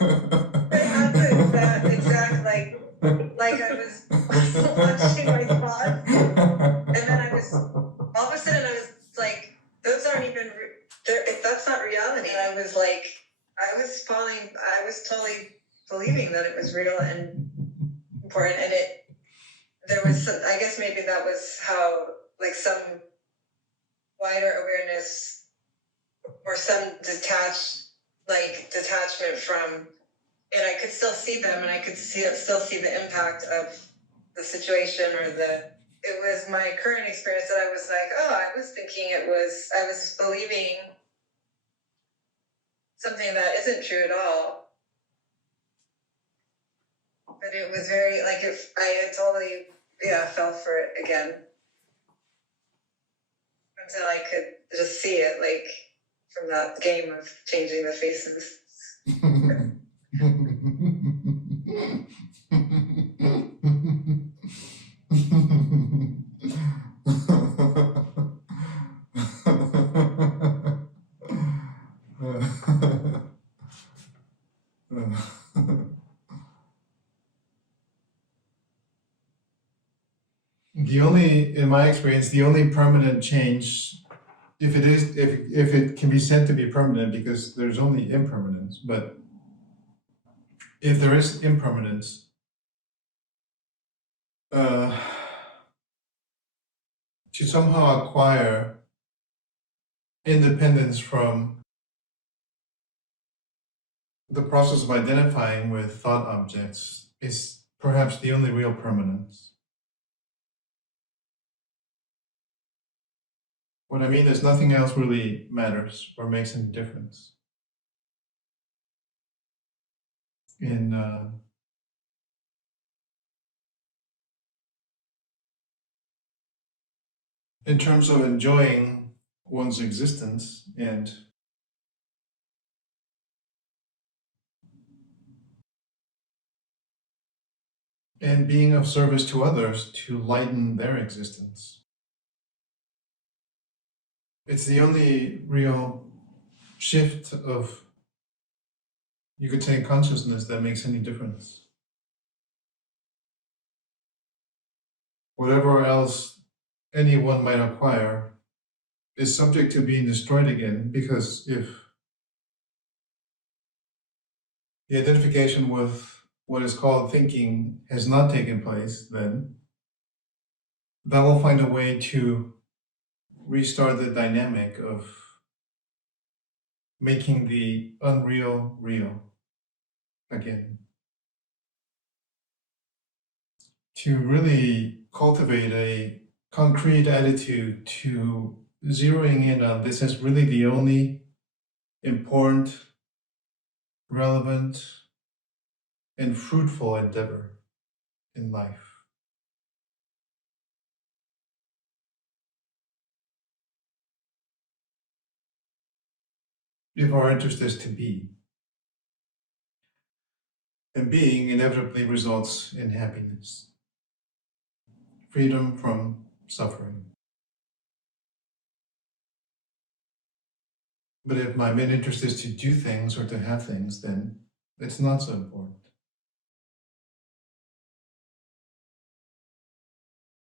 I had that exact, like I was watching my thoughts, and then I was, all of a sudden I was like, those aren't even, that's not reality. And I was like, I was totally believing that it was real and important. And there was, I guess maybe that was how, like, some wider awareness or some detachment from, and I could still see them, and I could still see the impact of the situation it was my current experience that I was like, oh, I was believing something that isn't true at all. But it was very, like, if I totally, fell for it again. Until I could just see it, like, from that game of changing the faces. In my experience, the only permanent change, if it can be said to be permanent, because there's only impermanence, but if there is impermanence, to somehow acquire independence from the process of identifying with thought objects is perhaps the only real permanence. What I mean is nothing else really matters or makes any difference. In terms of enjoying one's existence and being of service to others to lighten their existence. It's the only real shift of, you could say, consciousness that makes any difference. Whatever else anyone might acquire is subject to being destroyed again, because if the identification with what is called thinking has not taken place, then that will find a way to restart the dynamic of making the unreal real again. To really cultivate a concrete attitude to zeroing in on this as really the only important, relevant, and fruitful endeavor in life. If our interest is to be. And being inevitably results in happiness, freedom from suffering. But if my main interest is to do things or to have things, then it's not so important.